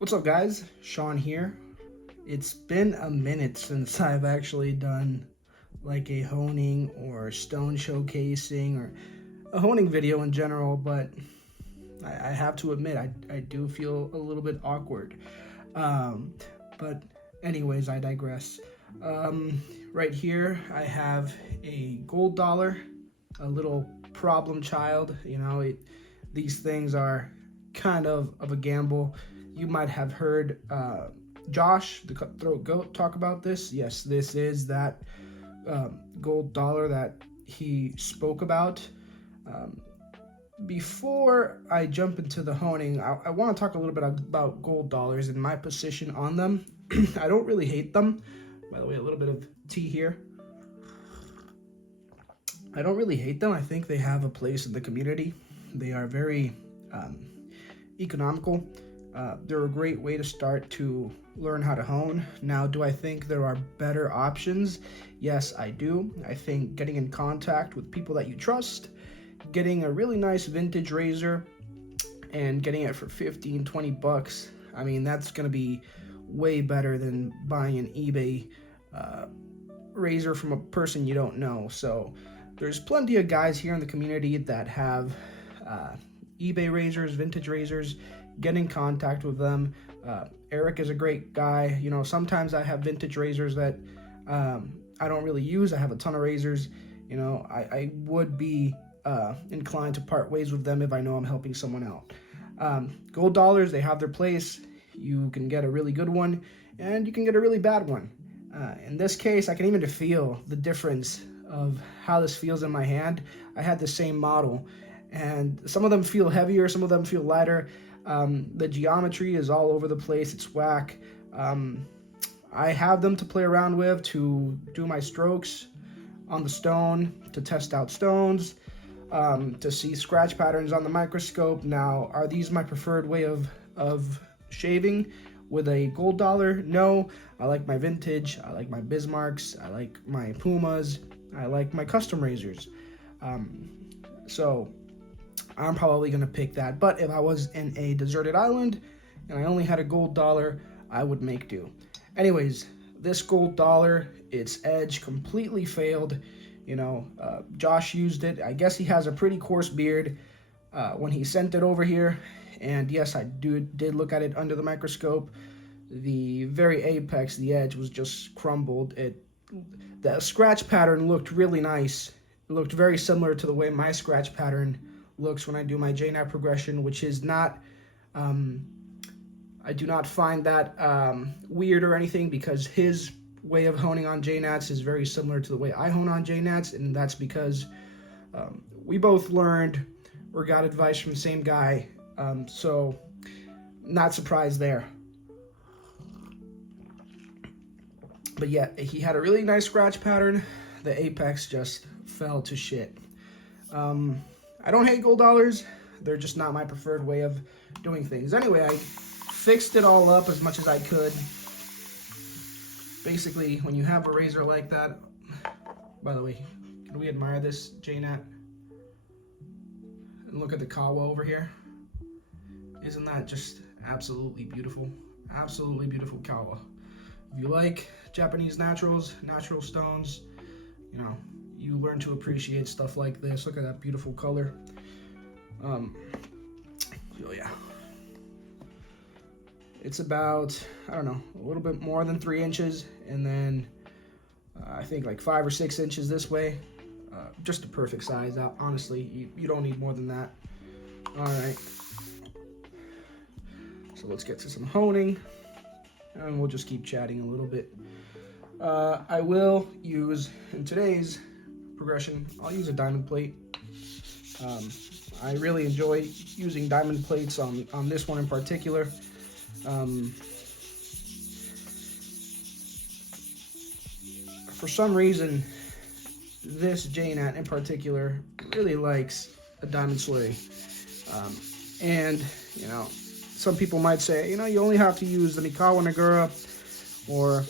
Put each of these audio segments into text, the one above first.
What's up, guys? Sean here. It's been a minute since I've actually done like a honing or stone showcasing or a honing video in general, but I have to admit I do feel a little bit awkward. Um, but anyways, I digress. Right here, I have a gold dollar, a little problem child. These things are kind of a gamble. You might have heard Josh, the Cutthroat Goat, talk about this. Yes, this is that gold dollar that he spoke about. Before I jump into the honing, I want to talk a little bit about gold dollars and my position on them. I don't really hate them. By the way, a little bit of tea here. I don't really hate them. I think they have a place in the community. They are very economical. They're a great way to start to learn how to hone. Now, do I think there are better options? Yes, I do. I think getting in contact with people that you trust, getting a really nice vintage razor, and getting it for 15, 20 bucks, I mean, that's going to be way better than buying an eBay razor from a person you don't know. So there's plenty of guys here in the community that have eBay razors, vintage razors. Get in contact with them. Eric is a great guy. Sometimes I have vintage razors that I don't really use. I have a ton of razors. I would be inclined to part ways with them if I know I'm helping someone out. Gold dollars, they have their place. You can get a really good one, and you can get a really bad one. In this case, I can even feel the difference of how this feels in my hand. I had the same model, and some of them feel heavier, some of them feel lighter. The geometry is all over the place. It's whack. I have them to play around with, to do my strokes on the stone, to test out stones, to see scratch patterns on the microscope. Now, are these my preferred way of shaving with a gold dollar? No. I like my vintage. I like my Bismarcks. I like my Pumas. I like my custom razors. So I'm probably going to pick that. But if I was in a deserted island and I only had a gold dollar, I would make do. Anyways, this gold dollar, its edge completely failed. Josh used it. I guess he has a pretty coarse beard when he sent it over here. And yes, I did look at it under the microscope. The very apex, the edge was just crumbled. The scratch pattern looked really nice. It looked very similar to the way my scratch pattern looks when I do my JNAT progression, which is not, I do not find that weird or anything, because his way of honing on JNATs is very similar to the way I hone on JNATs, and that's because we both learned or got advice from the same guy, so not surprised there. But yeah, he had a really nice scratch pattern. The apex just fell to shit. I don't hate gold dollars. They're just not my preferred way of doing things. Anyway, I fixed it all up as much as I could. Basically, when you have a razor like that, by the way, can we admire this JNAT? And look at the kawa over here. Isn't that just absolutely beautiful? Absolutely beautiful kawa. If you like Japanese naturals, natural stones, you learn to appreciate stuff like this. Look at that beautiful color. Oh yeah. It's about, I don't know, a little bit more than 3 inches, and then I think like 5 or 6 inches this way. Just a perfect size. Honestly, you don't need more than that. All right. So let's get to some honing, and we'll just keep chatting a little bit. I will use, in today's progression, I'll use a diamond plate. I really enjoy using diamond plates on this one in particular. For some reason, this JNAT in particular really likes a diamond slurry. And, some people might say, you only have to use the Mikawa Nagura, or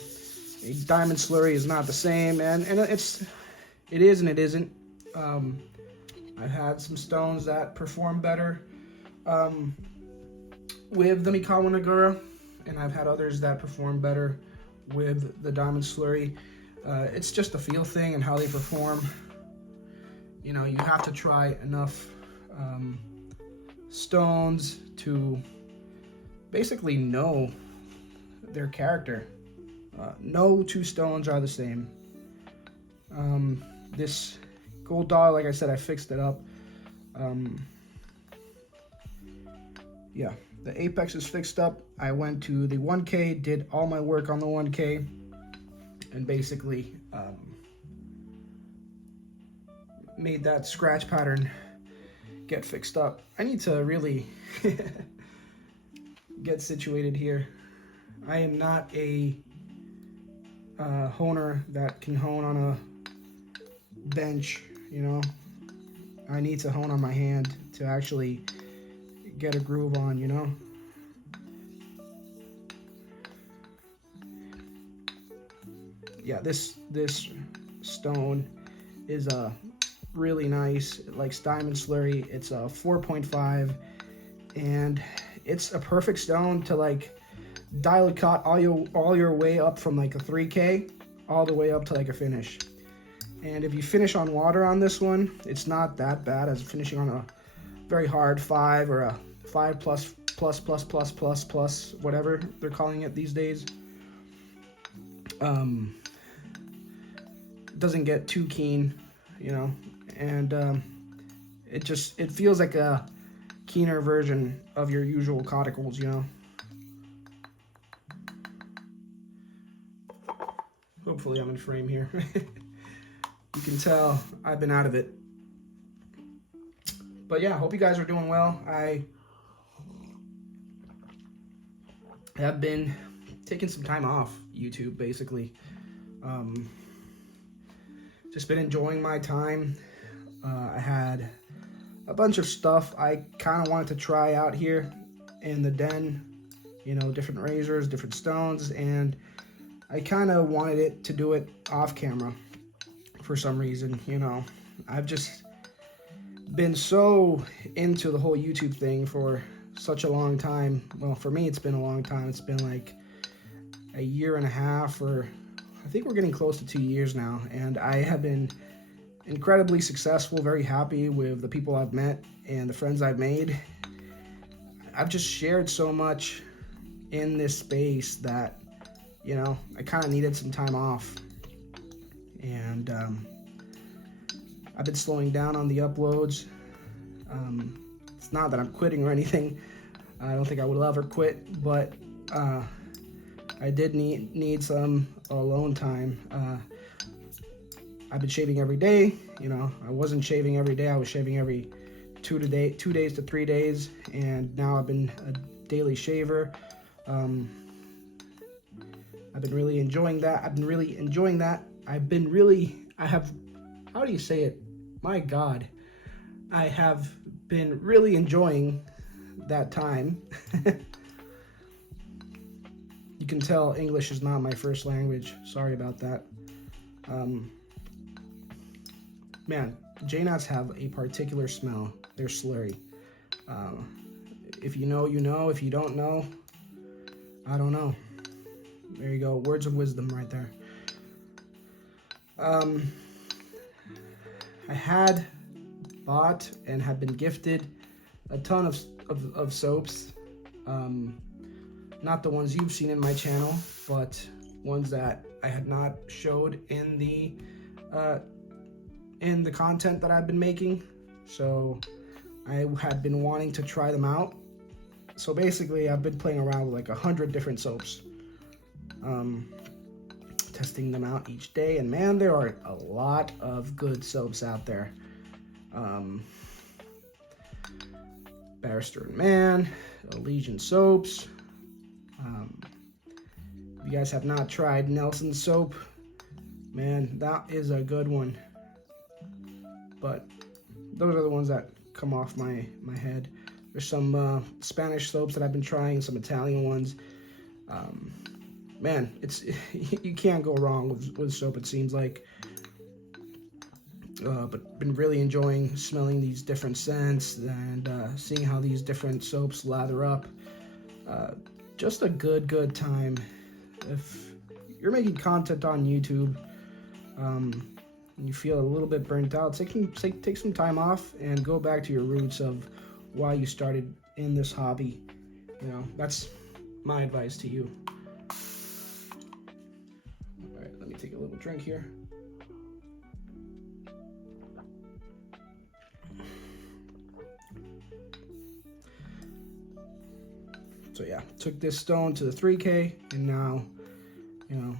a diamond slurry is not the same. And it is and it isn't. I've had some stones that perform better with the Mikawa Nagura. and I've had others that perform better with the diamond slurry. It's just a feel thing and how they perform. You know, you have to try enough stones to basically know their character. No two stones are the same. This gold dollar, like I said, I fixed it up. Yeah, the apex is fixed up. I went to the 1K, did all my work on the 1K, and basically made that scratch pattern get fixed up. I need to really get situated here. I am not a honer that can hone on a bench, you know. I need to hone on my hand to actually get a groove on, you know. Yeah, this stone is really nice, like diamond slurry. It's a 4.5, and it's a perfect stone to like dial a cut all your way up from like a 3K all the way up to like a finish. And if you finish on water on this one, it's not that bad as finishing on a very hard 5 or a 5 plus, whatever they're calling it these days. Doesn't get too keen, you know, and it feels like a keener version of your usual cauticles, you know. Hopefully I'm in frame here. You can tell I've been out of it. But yeah, hope you guys are doing well. I have been taking some time off YouTube, basically. Just been enjoying my time. I had a bunch of stuff I kind of wanted to try out here in the den. You know, different razors, different stones, and I kind of wanted it to do it off camera for some reason. You know, I've just been so into the whole YouTube thing for such a long time. Well, for me, it's been a long time. It's been like a year and a half, or I think we're getting close to 2 years now. And I have been incredibly successful, very happy with the people I've met and the friends I've made. I've just shared so much in this space that, you know, I kind of needed some time off. And I've been slowing down on the uploads. It's not that I'm quitting or anything. I don't think I would ever quit, but I did need some alone time. I've been shaving every day. You know, I wasn't shaving every day. I was shaving every 2 days to 3 days, and now I've been a daily shaver. I've been really enjoying that. How do you say it? My God. I have been really enjoying that time. You can tell English is not my first language. Sorry about that. Man, J-knots have a particular smell. They're slurry. If you know, you know. If you don't know, I don't know. There you go. Words of wisdom right there. I had bought and have been gifted a ton of soaps. Not the ones you've seen in my channel, but ones that I had not showed in the content that I've been making. So I had been wanting to try them out. So basically, I've been playing around with like 100 different soaps, testing them out each day. And man, there are a lot of good soaps out there. Barrister and Man, Elysian soaps. If you guys have not tried Nelson's soap, man, that is a good one. But those are the ones that come off my head. There's some Spanish soaps that I've been trying, some Italian ones. Man, you can't go wrong with soap, it seems like. But been really enjoying smelling these different scents and seeing how these different soaps lather up. just a good time. If you're making content on YouTube, and you feel a little bit burnt out, take some time off and go back to your roots of why you started in this hobby. You know, that's my advice to you. All right, let me take a little drink here. So yeah, took this stone to the 3K, and now, you know,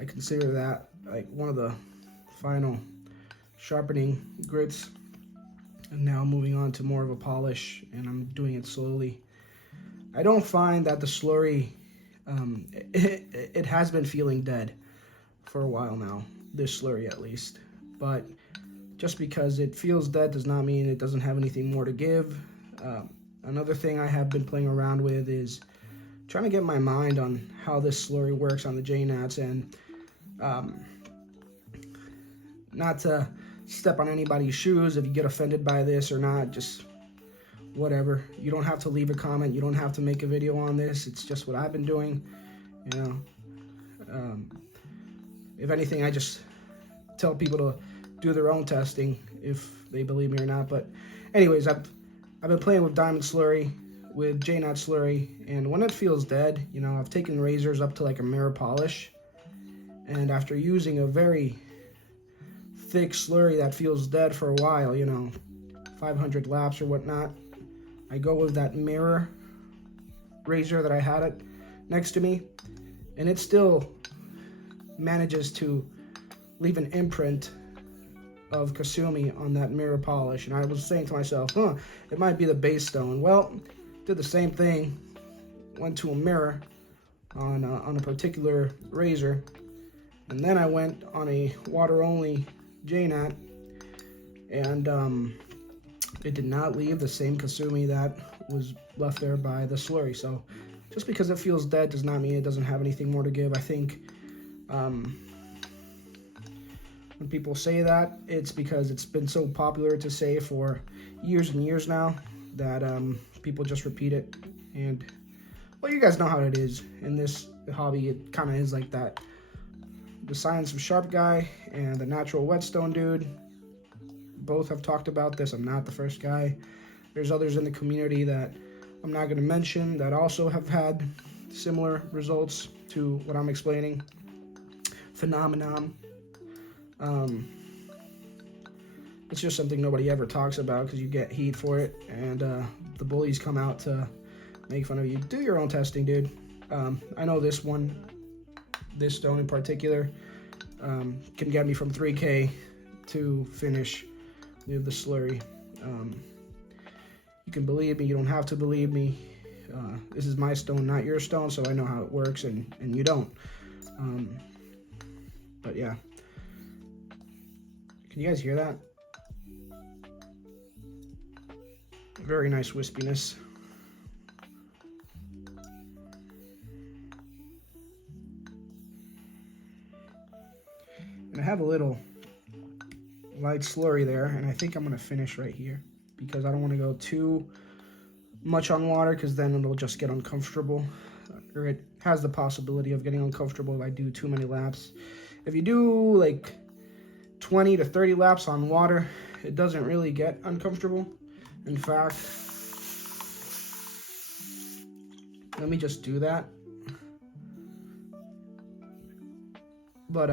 I consider that like one of the final sharpening grits, and now moving on to more of a polish, and I'm doing it slowly. I don't find that the slurry, it has been feeling dead for a while now, this slurry at least, but just because it feels dead does not mean it doesn't have anything more to give. Another thing I have been playing around with is trying to get my mind on how this slurry works on the J-Nats, and not to step on anybody's shoes if you get offended by this or not, just whatever. You don't have to leave a comment, you don't have to make a video on this, it's just what I've been doing, you know. If anything, I just tell people to do their own testing if they believe me or not. But anyways, I've been playing with diamond slurry, with J-Nat slurry, and when it feels dead, you know, I've taken razors up to like a mirror polish, and after using a very thick slurry that feels dead for a while, you know, 500 laps or whatnot, I go with that mirror razor that I had it next to me, and it still manages to leave an imprint of Kasumi on that mirror polish. And I was saying to myself, it might be the base stone. Well, did the same thing, went to a mirror on a particular razor, and then I went on a water only J-Nat, and it did not leave the same Kasumi that was left there by the slurry. So just because it feels dead does not mean it doesn't have anything more to give. I think when people say that, it's because it's been so popular to say for years and years now that people just repeat it. And, well, you guys know how it is in this hobby. It kind of is like that. The Science of Sharp guy and the Natural Whetstone dude both have talked about this. I'm not the first guy. There's others in the community that I'm not going to mention that also have had similar results to what I'm explaining. Phenomenon. It's just something nobody ever talks about because you get heat for it, and the bullies come out to make fun of you. Do your own testing, dude. I know this stone in particular, can get me from 3K to finish with the slurry. You can believe me, you don't have to believe me. This is my stone, not your stone, so I know how it works, and you don't. But yeah. Can you guys hear that? Very nice wispiness. And I have a little light slurry there, and I think I'm going to finish right here because I don't want to go too much on water because then it'll just get uncomfortable, or it has the possibility of getting uncomfortable if I do too many laps. If you do like 20 to 30 laps on water, it doesn't really get uncomfortable. In fact, let me just do that. But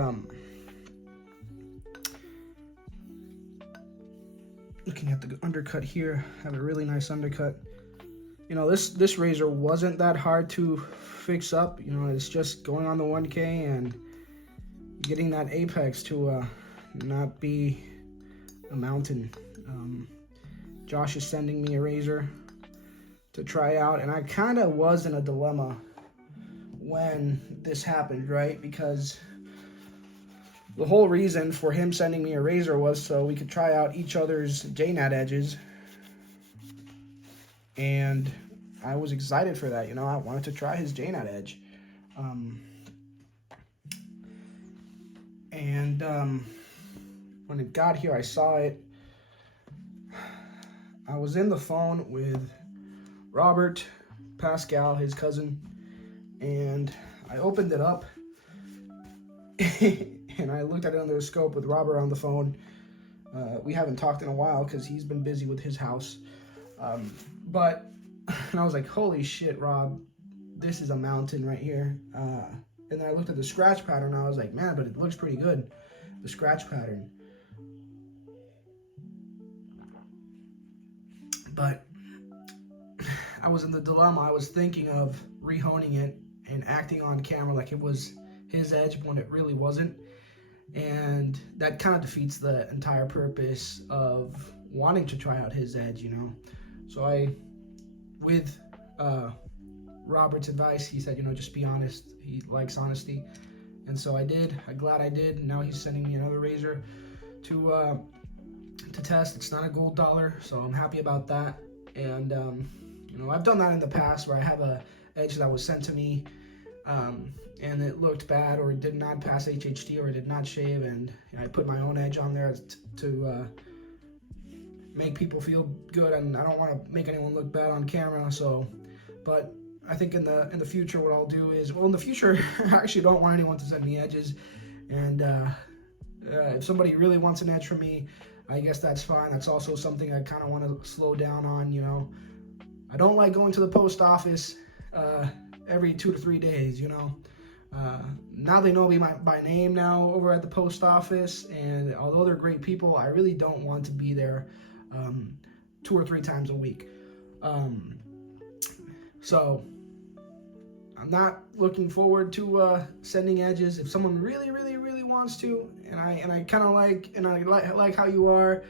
looking at the undercut here, I have a really nice undercut. You know, this razor wasn't that hard to fix up. You know, it's just going on the 1K and getting that apex to not be a mountain. Josh is sending me a razor to try out, and I kind of was in a dilemma when this happened, right? Because the whole reason for him sending me a razor was so we could try out each other's J-Nat edges, and I was excited for that. You know, I wanted to try his J-Nat edge. When it got here, I saw it. I was in the phone with Robert, Pascal, his cousin, and I opened it up and I looked at it under the scope with Robert on the phone. We haven't talked in a while because he's been busy with his house. But and I was like, holy shit, Rob, this is a mountain right here. And then I looked at the scratch pattern and I was like, man, but it looks pretty good, the scratch pattern. But I was in the dilemma. I was thinking of rehoning it and acting on camera like it was his edge when it really wasn't. And that kind of defeats the entire purpose of wanting to try out his edge, you know. So with Robert's advice, he said, you know, just be honest. He likes honesty. And so I did. I'm glad I did. Now he's sending me another razor to test. It's not a gold dollar, so I'm happy about that. And you know, I've done that in the past where I have a edge that was sent to me and it looked bad, or it did not pass HHT, or it did not shave, and you know, I put my own edge on there to make people feel good, and I don't want to make anyone look bad on camera. So, but I think in the future, what I'll do is, well, in the future, I actually don't want anyone to send me edges, and if somebody really wants an edge from me, I guess that's fine. That's also something I kind of want to slow down on, you know. I don't like going to the post office every 2 to 3 days, you know. Now they know me by name now over at the post office, and although they're great people, I really don't want to be there 2 or 3 times a week. So I'm not looking forward to sending edges. If someone really wants to, and I kind of like how you are,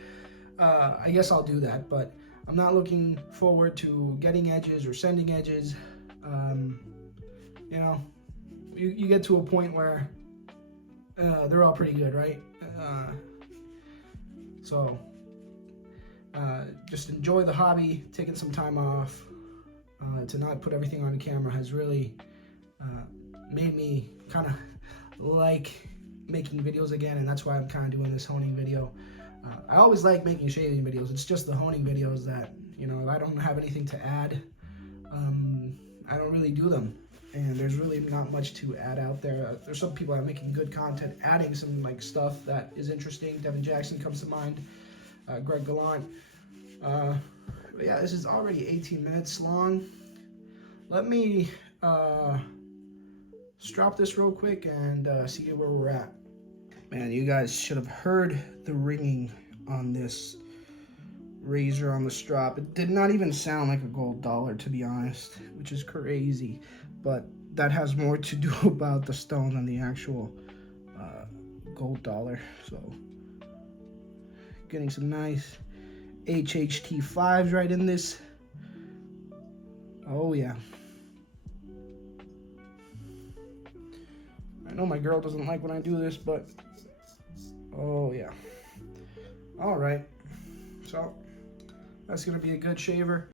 I guess I'll do that. But I'm not looking forward to getting edges or sending edges. You know, you get to a point where they're all pretty good, right? So just enjoy the hobby. Taking some time off to not put everything on camera has really made me kind of like making videos again, and that's why I'm kind of doing this honing video. I always like making shaving videos. It's just the honing videos that, you know, if I don't have anything to add, I don't really do them. And there's really not much to add out there. There's some people that are making good content, adding some like stuff that is interesting. Devin Jackson comes to mind, Greg Gallant. But yeah, this is already 18 minutes long. Let me strap this real quick and see where we're at. Man, you guys should have heard the ringing on this razor on the strap. It did not even sound like a gold dollar, to be honest, which is crazy. But that has more to do about the stone than the actual gold dollar. So getting some nice HHT 5s right in this. Oh yeah. I know my girl doesn't like when I do this, but oh yeah. All right. So that's gonna be a good shaver.